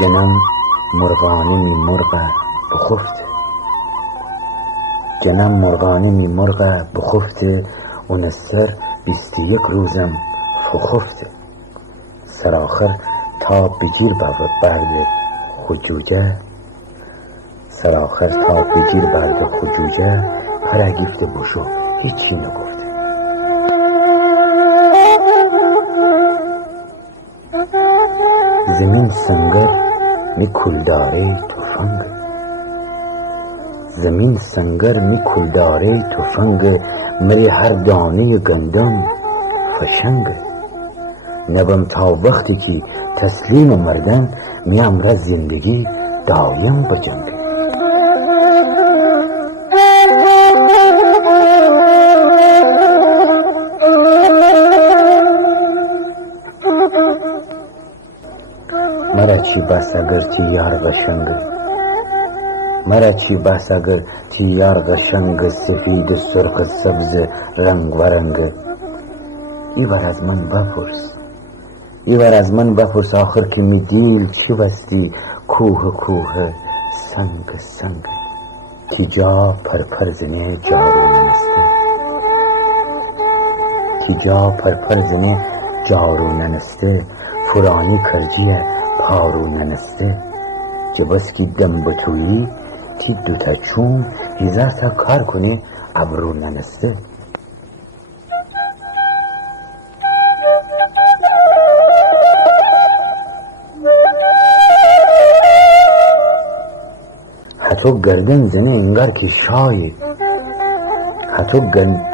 جنم مرغانه می مرغ بخفته، جنم مرغانه می مرغ بخفته، اون از سر 21 روزم فخفته. سرآخر تا بگیر برده خجوجه، سرآخر تا بگیر برده خجوجه، پرگیفته بشو هیچی نگفته. زمین سنگر می کلداره تفنگ، زمین سنگر می کلداره تفنگ، مری هر دانه گندم فشنگ. نبم تا وقتی که تسلیم مردن، میم را زندگی دایم بجنگ. مرا چی بس اگر چی یار قشنگ، مرا چی بس اگر چی یار قشنگ، سفید سرخ سبز رنگ و رنگ. ایور از من بپرس، ایور از من بپرس، آخر که می دیل چی بستی کوه کوه سنگ سنگ. کی جا پرپر زنه جارو ننسته، کی جا پرپر زنه جارو ننسته، فرانی کرجیه پارو ننسته. که بس کی دم بتویی کی دوتا چون، 1000 تا کار کنه ابرو ننسته. حتی گردن زنه انگار که شایه، حتی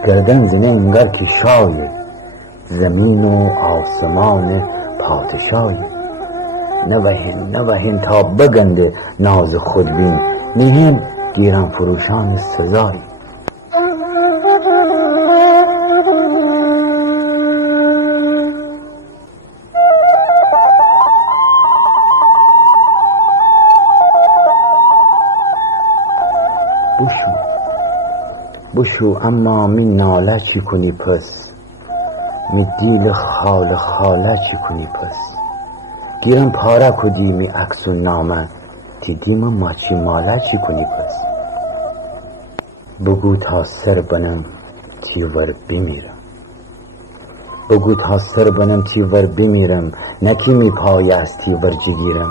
گردن زنه انگار که شایه، زمین و آسمان پادشاهی. نوهین تا بگنده ناز خودبین، نهین گیرم فروشان سزایی. بشو اما می ناله چی کنی پس، می دیل خال خاله چی کنی پس. گیرم پاره کدی می عکس و نامه، دیدیم ماچی ماله چی کنی پس. بگو تا سر بنم تی ور بمیرم، بگو تا سر بنم تی ور بمیرم، نکی می پای از تی ور جگیرم.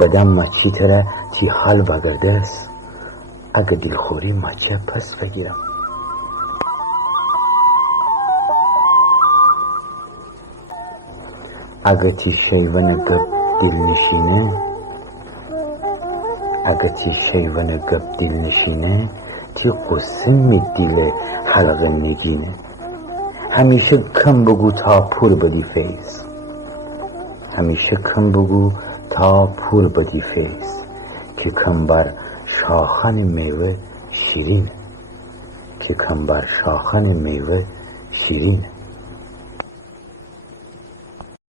بدم ماچی تره تی حال بگردست، اگه دلخوری ماچه پس بگیرم. اگه تی شیون گب دل نشینه، اگه تی شیون گب دل نشینه، تی قصه می دیل حلقه نگینه. همیشه کم بگو تا پور بدی فیض، همیشه کم بگو تا پور بدی فیض. که کم بر شاخن میوه شیرینه، که کم بر شاخن میوه شیرینه.